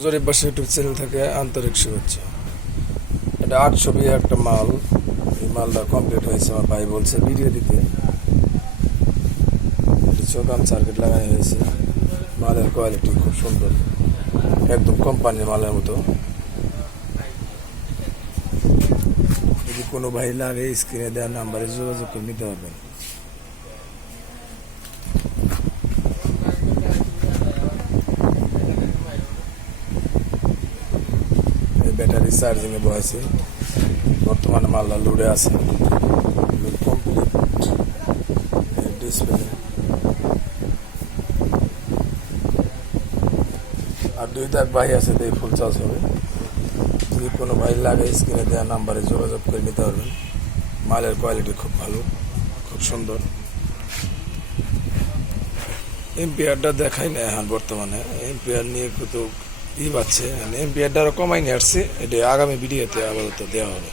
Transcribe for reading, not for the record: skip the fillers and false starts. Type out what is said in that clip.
জরিপবাসী YouTube channel থেকে আন্তরিক শুভেচ্ছা। এটা 800 একটা মাল। এই মালটা কমপ্লিট হয়েছে, আমার ভাই বলছে ভিডিও দিতে। চোকান সার্কিট লাগানো হয়েছে। মালের কোয়ালিটি খুব সুন্দর, একদম কোম্পানির মালের মতো। যদি কোনো ভাই লাগে স্ক্রিনে দেওয়া নাম্বারে যোগাযোগ করে নিতে পারবেন। ব্যাটারি চার্জিং এ বসেছে, বর্তমানে মালটা লোডে আছে, কমপ্লিট ডিসপ্লে। আর 2 দাগ ভাই আছে, তাই ফুল চার্জ হবে। যদি কোনো ভাই লাগে স্ক্রিনে দেওয়া নাম্বারে যোগাযোগ করে নিতে পারবেন। মালের কোয়ালিটি খুব ভালো, খুব সুন্দর। এম্পিয়ারটা দেখাই না এখন বর্তমানে, এম্পিয়ার নিয়ে কত পাচ্ছে, এম্পিয়ারটা আরো কমাই নিয়ে আসছে। এটা আগামী ভিডিওতে আপাতত দেওয়া হবে।